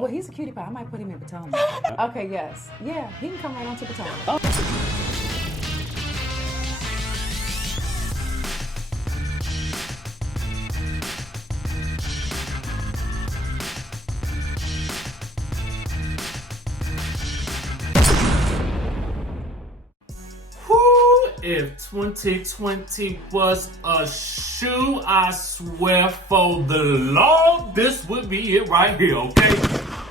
Well, he's a cutie pie. I might put him in Potomac. Okay, yes. Yeah, he can come right on to Potomac. Oh. If 2020 was a shoe, I swear for the Lord, this would be it right here, okay?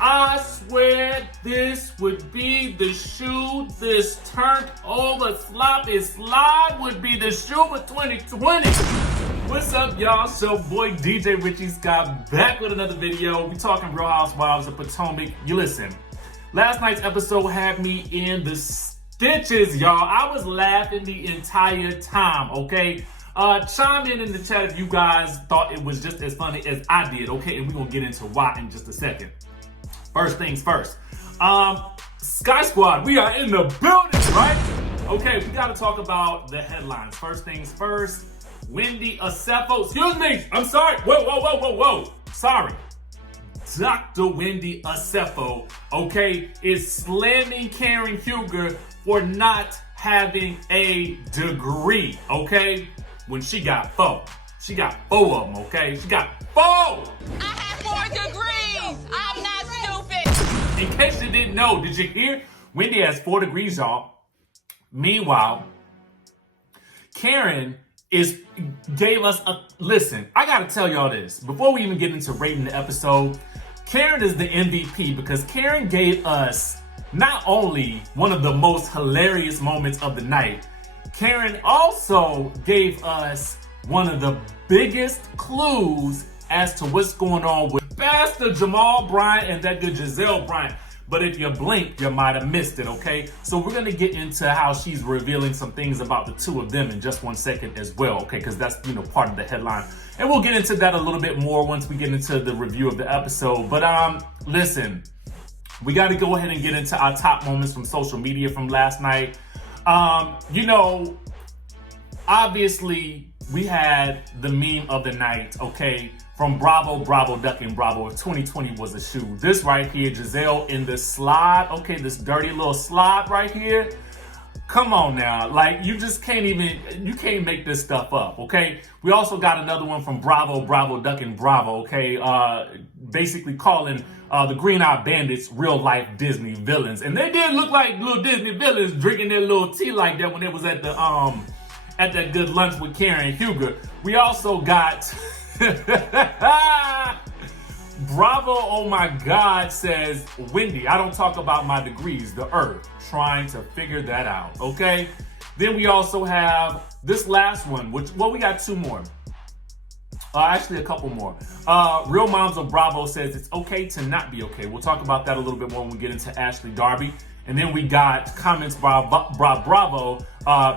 I swear this would be the shoe. This turned over sloppy slide would be the shoe for 2020. What's up, y'all? It's your boy DJRichieSkye back with another video. We talking Real Housewives of Potomac. You listen, last night's episode had me in the stitches, y'all. I was laughing the entire time, okay? Chime in the chat if you guys thought it was just as funny as I did, okay? And we're gonna get into why in just a second. First things first. Skye Squad, we are in the building, right? Okay, we gotta talk about the headlines. First things first, WENDY Osefo, excuse me, I'm sorry, whoa. Sorry. Dr. WENDY Osefo, okay, is slamming Karen Huger for not having a degree, okay? When she got four. She got four of them, okay? She got four! I have 4 degrees! I'm not stupid! In case you didn't know, did you hear? WENDY has 4 degrees, y'all. Meanwhile, Karen gave us a... Listen, I gotta tell y'all this. Before we even get into rating the episode, Karen is the MVP because Karen gave us not only one of the most hilarious moments of the night, Karen also gave us one of the biggest clues as to what's going on with Pastor Jamal Bryant and that good Gizelle Bryant. But if you blink, you might have missed it, okay? So we're gonna get into how she's revealing some things about the two of them in just 1 second as well, okay? Because that's, part of the headline. And we'll get into that a little bit more once we get into the review of the episode. But listen, we got to go ahead and get into our top moments from social media from last night. Obviously, we had the meme of the night, okay? From Bravo, Duck and Bravo, if 2020 was a shoe. This right here, Gizelle in the slide, okay? This dirty little slide right here. Come on now, like you just can't make this stuff up, okay? We also got another one from Bravo, Duck and Bravo, okay? Basically calling the Green Eye Bandits real life Disney villains. And they did look like little Disney villains drinking their little tea like that when they was at the at that good lunch with Karen Huger. We also got Bravo, oh my God, says WENDY, I don't talk about my degrees, the earth, trying to figure that out, okay? Then we also have this last one, we got 2 more. Actually, a couple more. Real Moms of Bravo says it's okay to not be okay. We'll talk about that a little bit more when we get into Ashley Darby. And then we got comments by Bravo,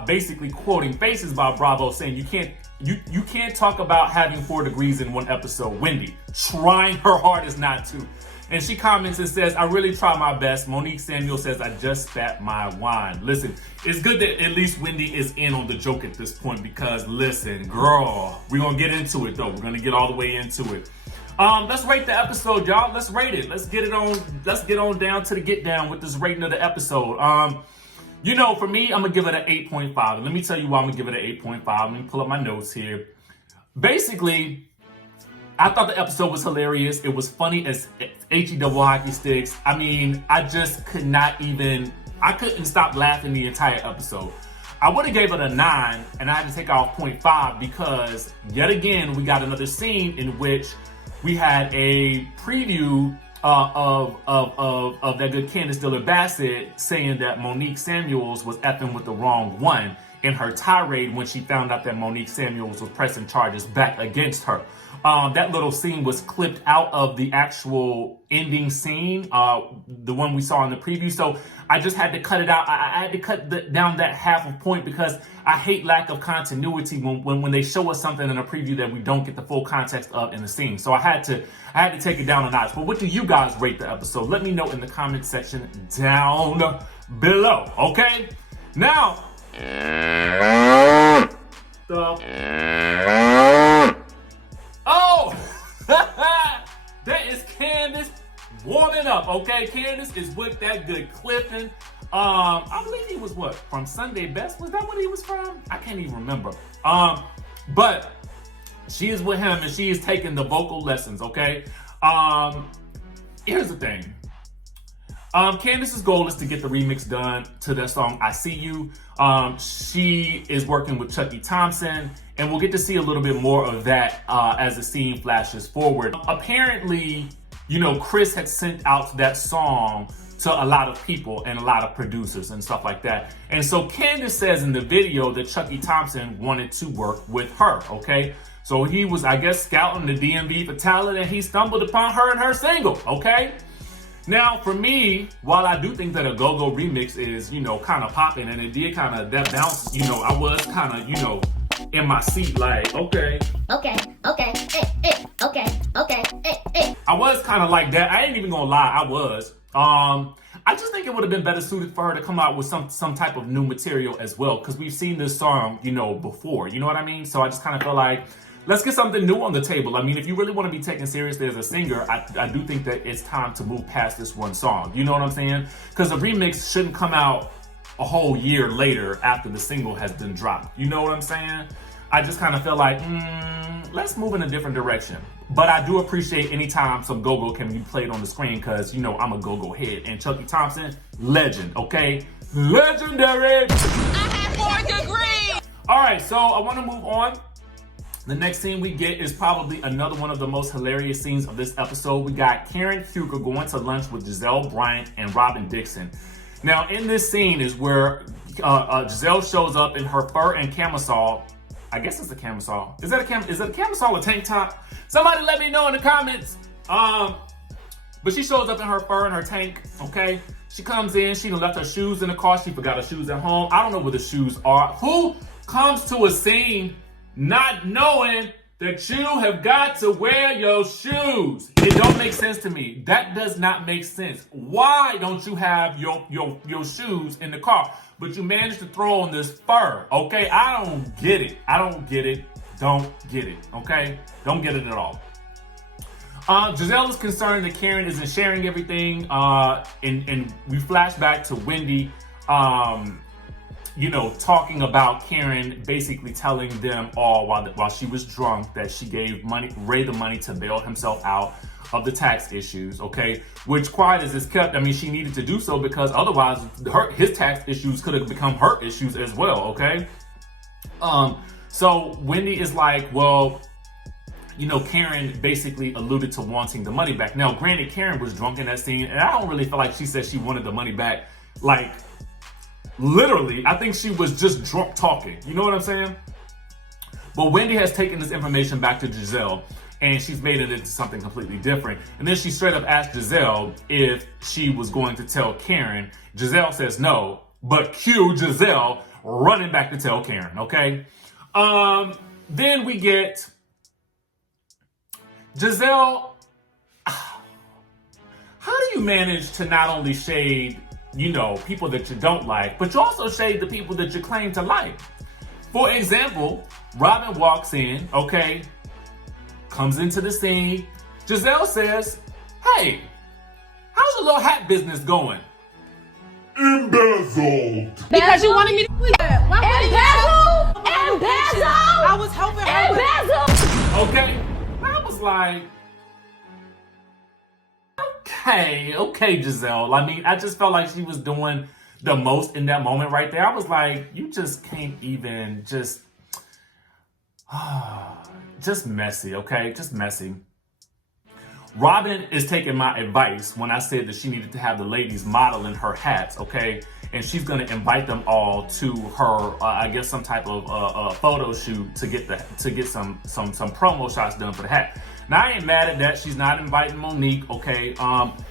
basically quoting Faces by Bravo saying you can't talk about having 4 degrees in one episode. WENDY, trying her hardest not to. And she comments and says, I really try my best. Monique Samuel says, I just spat my wine. Listen, it's good that at least WENDY is in on the joke at this point because listen, girl, we're going to get into it though. We're going to get all the way into it. Let's rate the episode, y'all. Let's rate it. Let's get on down to the get down with this rating of the episode. For me, I'm going to give it an 8.5. And let me tell you why I'm going to give it an 8.5. Let me pull up my notes here. Basically, I thought the episode was hilarious. It was funny as HE double hockey sticks. I mean, I just I couldn't stop laughing the entire episode. I would have gave it a 9 and I had to take off 0.5 because yet again, we got another scene in which we had a preview of that good Candiace Dillard Bassett saying that Monique Samuels was effing with the wrong one in her tirade when she found out that Monique Samuels was pressing charges back against her. That little scene was clipped out of the actual ending scene, the one we saw in the preview. So I just had to cut it out. I had to cut down that half a point because I hate lack of continuity when they show us something in a preview that we don't get the full context of in the scene. So I had to take it down a notch. But what do you guys rate the episode? Let me know in the comment section down below. Okay, now. Oh, that is Candiace warming up, okay? Candiace is with that good Clifton. I believe he was what? From Sunday Best? Was that what he was from? I can't even remember. But she is with him and she is taking the vocal lessons, okay? Here's the thing. Candiace's goal is to get the remix done to their song, I See You. She is working with Chucky Thompson, and we'll get to see a little bit more of that as the scene flashes forward. Apparently, you know, Kris had sent out that song to a lot of people and a lot of producers and stuff like that. And so Candiace says in the video that Chucky Thompson wanted to work with her, okay? So he was, I guess, scouting the DMV for talent, and he stumbled upon her and her single, okay? Now, for me, while I do think that a Go-Go remix is, you know, kind of popping, and it did kind of, that bounce, you know, I was kind of, you know, in my seat like, okay. Okay, hey, hey. I was kind of like that. I ain't even gonna lie, I was. I just think it would have been better suited for her to come out with some type of new material as well, because we've seen this song, you know, before, you know what I mean? So I just kind of feel like, let's get something new on the table. I mean, if you really want to be taken seriously as a singer, I do think that it's time to move past this one song. You know what I'm saying? Because the remix shouldn't come out a whole year later after the single has been dropped. You know what I'm saying? I just kind of feel like, let's move in a different direction. But I do appreciate anytime some go-go can be played on the screen because, you know, I'm a go-go head. And Chucky Thompson, legend, okay? Legendary! I have 4 degrees. All right, so I want to move on. The next scene we get is probably another one of the most hilarious scenes of this episode. We got Karen Huger going to lunch with Gizelle Bryant and Robyn Dixon. Now, in this scene is where Gizelle shows up in her fur and camisole. I guess it's a camisole. Is it a camisole or tank top? Somebody let me know in the comments. But she shows up in her fur and her tank, okay? She comes in, she left her shoes in the car. She forgot her shoes at home. I don't know where the shoes are. Who comes to a scene not knowing that you have got to wear your shoes? It don't make sense to me. That does not make sense. Why don't you have your shoes in the car? But you managed to throw on this fur, okay? I don't get it. I don't get it. Don't get it, okay? Don't get it at all. Gizelle is concerned that Karen isn't sharing everything, and we flash back to Wendy, you know, talking about Karen basically telling them all while she was drunk that she gave Ray the money to bail himself out of the tax issues, okay? Which, quiet as it's kept, I mean, she needed to do so because otherwise his tax issues could have become her issues as well, okay? So Wendy is like, well, you know, Karen basically alluded to wanting the money back. Now, granted, Karen was drunk in that scene, and I don't really feel like she said she wanted the money back, like, literally. I think she was just drunk talking. You know what I'm saying? But Wendy has taken this information back to Gizelle, and she's made it into something completely different. And then she straight up asked Gizelle if she was going to tell Karen. Gizelle says no, but cue Gizelle running back to tell Karen, okay? Then we get Gizelle. How do you manage to not only shade, you know, people that you don't like, but you also shade the people that you claim to like? For example, Robyn walks in, okay, comes into the scene. Gizelle says, hey, how's your little hat business going? Embezzled. Because you wanted me to Embezzle! I was hoping Embezzle! Okay, I was like, okay, Gizelle. I mean, I just felt like she was doing the most in that moment right there. I was like, you just can't even just messy, okay? Just messy. Robyn is taking my advice when I said that she needed to have the ladies modeling her hats, okay? And she's gonna invite them all to her, I guess, some type of photo shoot to get some promo shots done for the hat. Now, I ain't mad at that. She's not inviting Monique, okay?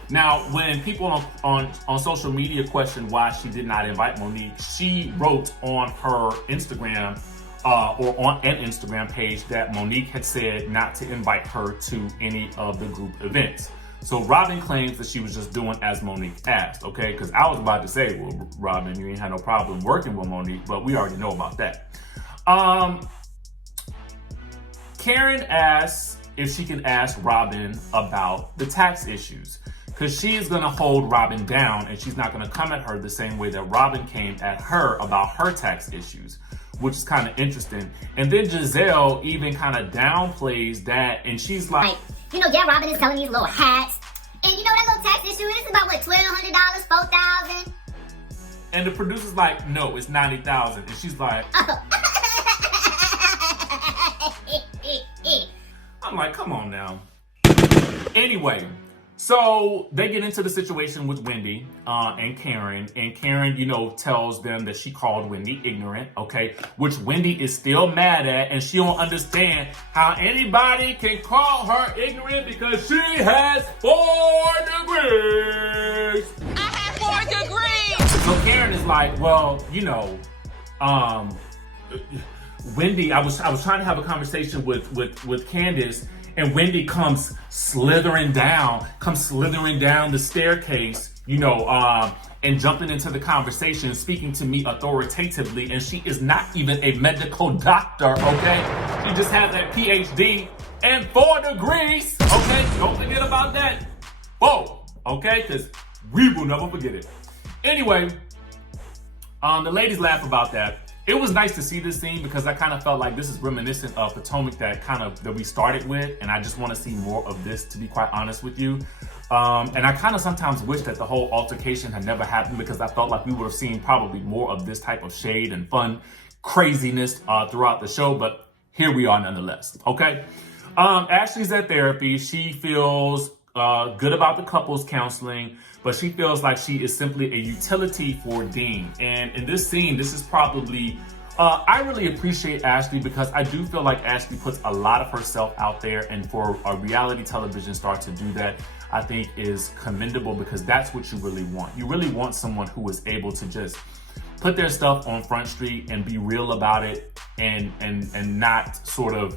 Now, when people on social media question why she did not invite Monique, she wrote on her Instagram or on an Instagram page that Monique had said not to invite her to any of the group events. So Robyn claims that she was just doing as Monique asked, okay? Because I was about to say, well, Robyn, you ain't had no problem working with Monique, but we already know about that. Karen asks if she can ask Robyn about the tax issues. because she is going to hold Robyn down, and she's not going to come at her the same way that Robyn came at her about her tax issues, which is kind of interesting. And then Gizelle even kind of downplays that, and she's like, yeah, Robyn is selling these little hats. And that little tax issue is about what, $1,200, $4,000? And the producer's like, no, it's $90,000. And she's like, I'm like, come on now. Anyway, so they get into the situation with Wendy and Karen. And Karen, tells them that she called Wendy ignorant, okay? Which Wendy is still mad at, and she don't understand how anybody can call her ignorant because she has 4 degrees. I have 4 degrees. So Karen is like, well, Wendy, I was trying to have a conversation with Candiace, and Wendy comes slithering down the staircase, and jumping into the conversation, speaking to me authoritatively, and she is not even a medical doctor, okay? She just has that PhD and 4 degrees, okay? Don't forget about that. 4, okay? Because we will never forget it. Anyway, the ladies laugh about that. It was nice to see this scene because I kind of felt like this is reminiscent of Potomac that we started with, and I just want to see more of this, to be quite honest with you. And I kind of sometimes wish that the whole altercation had never happened because I felt like we would have seen probably more of this type of shade and fun craziness throughout the show, but here we are nonetheless, okay? Ashley's at therapy. She feels good about the couples counseling, but she feels like she is simply a utility for Dean. And in this scene, this is probably, I really appreciate Ashley because I do feel like Ashley puts a lot of herself out there, and for a reality television star to do that, I think is commendable because that's what you really want. You really want someone who is able to just put their stuff on Front Street and be real about it and not sort of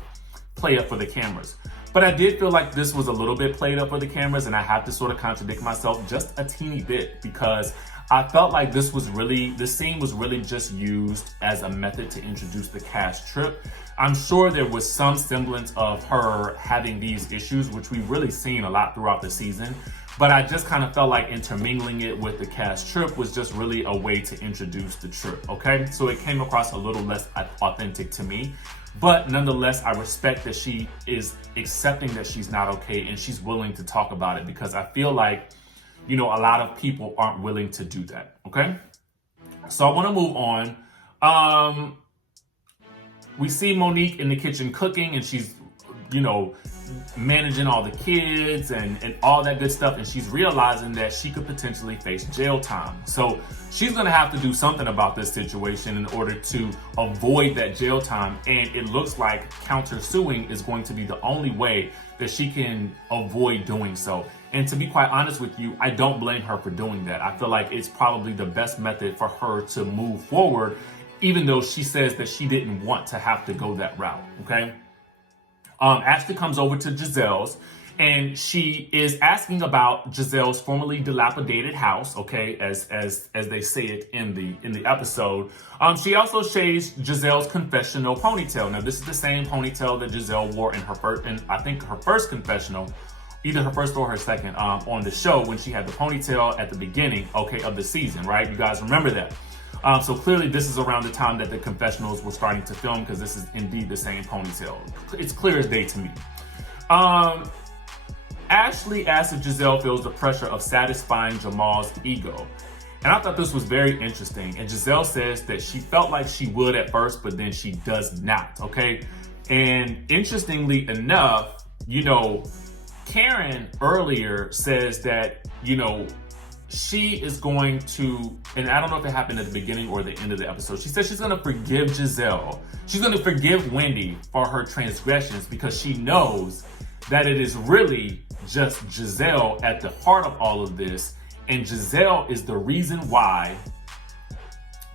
play up for the cameras. But I did feel like this was a little bit played up for the cameras, and I have to sort of contradict myself just a teeny bit because I felt like this scene was really just used as a method to introduce the cash trip. I'm sure there was some semblance of her having these issues, which we've really seen a lot throughout the season. But I just kind of felt like intermingling it with the cash trip was just really a way to introduce the trip, okay? So it came across a little less authentic to me. But nonetheless, I respect that she is accepting that she's not okay and she's willing to talk about it because I feel like, a lot of people aren't willing to do that, okay? So I want to move on. We see Monique in the kitchen cooking and she's, managing all the kids and all that good stuff, and she's realizing that she could potentially face jail time. So she's going to have to do something about this situation in order to avoid that jail time, and it looks like countersuing is going to be the only way that she can avoid doing so. And to be quite honest with you, I don't blame her for doing that. I feel like it's probably the best method for her to move forward, even though she says that she didn't want to have to go that route, okay? Ashley comes over to Gizelle's and she is asking about Gizelle's formerly dilapidated house, okay, as they say it in the episode. She also shades Gizelle's confessional ponytail. Now, this is the same ponytail that Gizelle wore in her first confessional, either her first or her second, on the show when she had the ponytail at the beginning, okay, of the season, right? You guys remember that. So clearly this is around the time that the confessionals were starting to film because this is indeed the same ponytail. It's clear as day to me. Ashley asks if Gizelle feels the pressure of satisfying Jamal's ego. And I thought this was very interesting. And Gizelle says that she felt like she would at first, but then she does not, okay? And interestingly enough, Karen earlier says that, she is going to, and I don't know if it happened at the beginning or the end of the episode, she says she's going to forgive Gizelle. She's going to forgive Wendy for her transgressions because she knows that it is really just Gizelle at the heart of all of this. And Gizelle is the reason why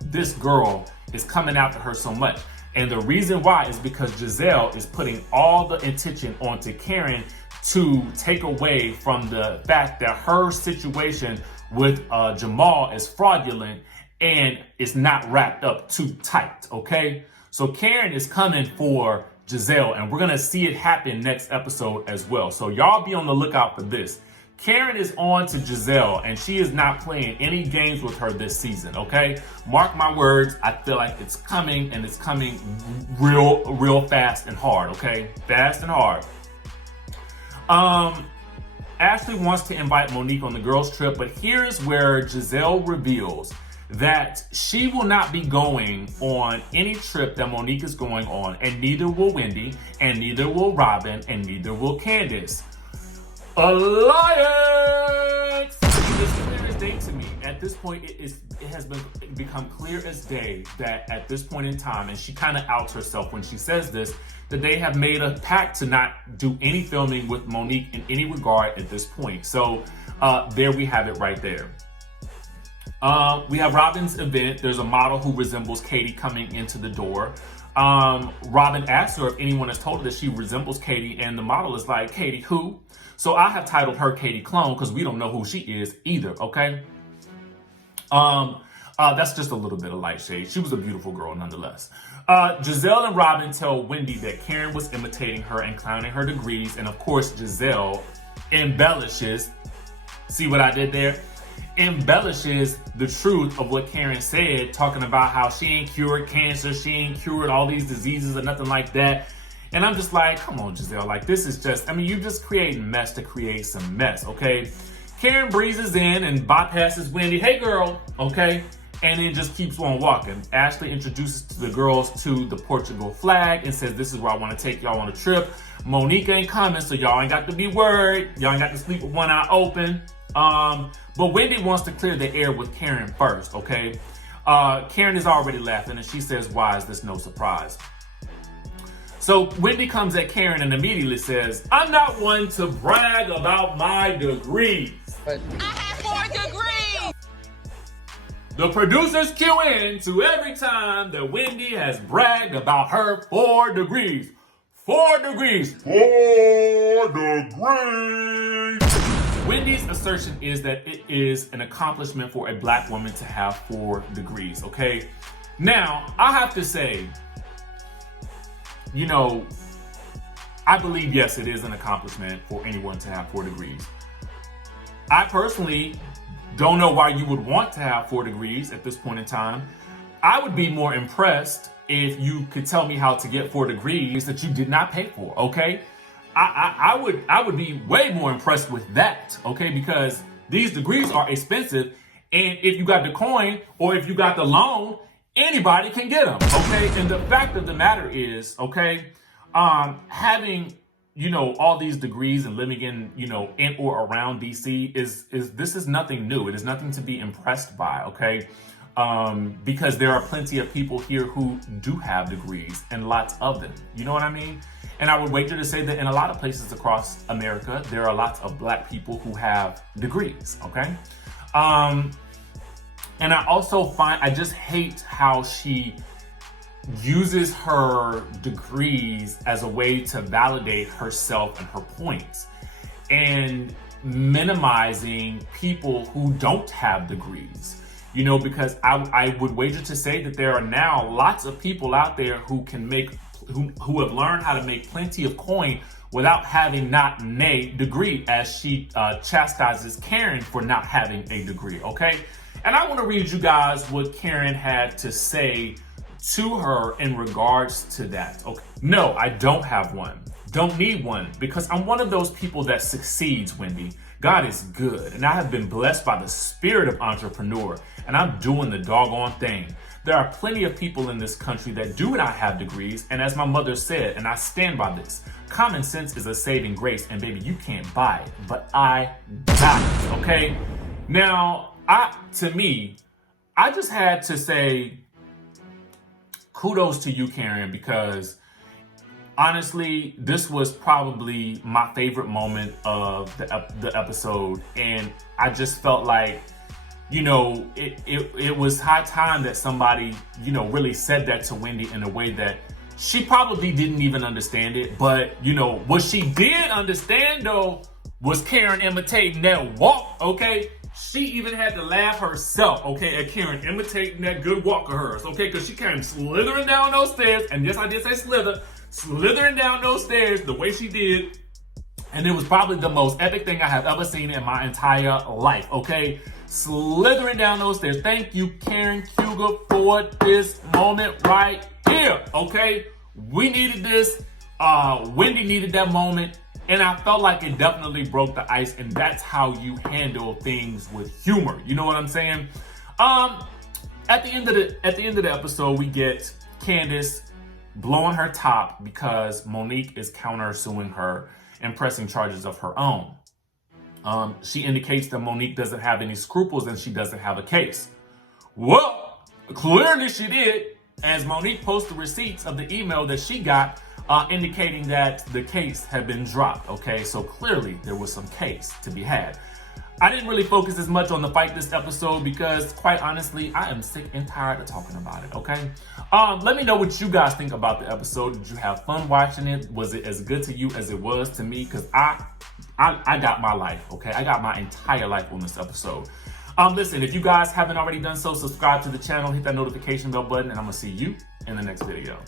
this girl is coming after her so much. And the reason why is because Gizelle is putting all the attention onto Karen to take away from the fact that her situation with Jamal is fraudulent and it's not wrapped up too tight, okay? So Karen is coming for Gizelle, and we're gonna see it happen next episode as well. So y'all be on the lookout for this. Karen is on to Gizelle, and she is not playing any games with her this season, okay? Mark my words, I feel like it's coming, and it's coming real fast and hard, okay? Fast and hard. Ashley wants to invite Monique on the girls' trip, but here's where Gizelle reveals that she will not be going on any trip that Monique is going on, and neither will Wendy, and neither will Robyn, and neither will Candiace. Alliance! It's clear as day to me. At this point, it has become clear as day that at this point in time, and she kind of outs herself when she says this, that they have made a pact to not do any filming with Monique in any regard at this point. So there we have it right there. We have Robyn's event. There's a model who resembles Katie coming into the door. Robyn asks her if anyone has told her that she resembles Katie, and the model is like, Katie who? So I have titled her Katie Clone because we don't know who she is either, okay? That's just a little bit of light shade. She was a beautiful girl nonetheless. Gizelle and Robyn tell Wendy that Karen was imitating her and clowning her degrees, and of course Gizelle embellishes, see what I did there? Embellishes the truth of what Karen said, talking about how she ain't cured cancer, she ain't cured all these diseases or nothing like that. And I'm just like, come on, Gizelle, like this is just, I mean, you just create mess to create some mess, okay? Karen breezes in and bypasses Wendy, hey girl, okay? And then just keeps on walking. Ashley introduces the girls to the Portugal flag and says, this is where I want to take y'all on a trip. Monique ain't coming, so y'all ain't got to be worried. Y'all ain't got to sleep with one eye open. But Wendy wants to clear the air with Karen first, okay? Karen is already laughing and she says, why is this no surprise? So Wendy comes at Karen and immediately says, I'm not one to brag about my degrees. I have 4 degrees. The producers cue in to every time that Wendy has bragged about her 4 degrees. 4 degrees. 4 degrees. Wendy's assertion is that it is an accomplishment for a black woman to have 4 degrees, okay? Now, I have to say, you know, I believe, yes, it is an accomplishment for anyone to have 4 degrees. I personally don't know why you would want to have 4 degrees at this point in time. I would be more impressed if you could tell me how to get 4 degrees that you did not pay for, okay? I would be way more impressed with that, okay? Because these degrees are expensive, and if you got the coin or if you got the loan, anybody can get them, okay? And the fact of the matter is, okay, having, you know, all these degrees and living in, you know, in or around DC this is nothing new. It is nothing to be impressed by, okay? Because there are plenty of people here who do have degrees and lots of them. You know what I mean? And I would wager to say that in a lot of places across America, there are lots of black people who have degrees, okay? And I also I just hate how she uses her degrees as a way to validate herself and her points, and minimizing people who don't have degrees. You know, because I would wager to say that there are now lots of people out there who can who have learned how to make plenty of coin without having not a degree, as she chastises Karen for not having a degree, okay? And I want to read you guys what Karen had to say to her in regards to that. Okay. No, I don't have one. Don't need one, because I'm one of those people that succeeds, Wendy. God is good, and I have been blessed by the spirit of entrepreneur, and I'm doing the doggone thing. There are plenty of people in this country that do not have degrees, and as my mother said, and I stand by this, common sense is a saving grace, and baby, you can't buy it, but I got it, okay? Now, to me, I just had to say kudos to you, Karen, because honestly, this was probably my favorite moment of the episode, and I just felt like, you know, it was high time that somebody, you know, really said that to Wendy in a way that she probably didn't even understand it. But, you know, what she did understand, though, was Karen imitating that walk, okay? She even had to laugh herself, okay, at Karen imitating that good walk of hers, okay? Because she came slithering down those stairs, and yes, I did say slithering down those stairs the way she did. And it was probably the most epic thing I have ever seen in my entire life, okay? Slithering down those stairs. Thank you, Karen Huger, for this moment right here, okay? We needed this. Wendy needed that moment. And I felt like it definitely broke the ice. And that's how you handle things with humor. You know what I'm saying? At the end of the episode, we get Candiace blowing her top because Monique is countersuing her and pressing charges of her own. She indicates that Monique doesn't have any scruples and she doesn't have a case. Well, clearly she did, as Monique posted receipts of the email that she got indicating that the case had been dropped, okay? So clearly there was some case to be had. I didn't really focus as much on the fight this episode because, quite honestly, I am sick and tired of talking about it, okay? Let me know what you guys think about the episode. Did you have fun watching it? Was it as good to you as it was to me? Because I got my life, okay? I got my entire life on this episode. Listen, if you guys haven't already done so, subscribe to the channel, hit that notification bell button, and I'm going to see you in the next video.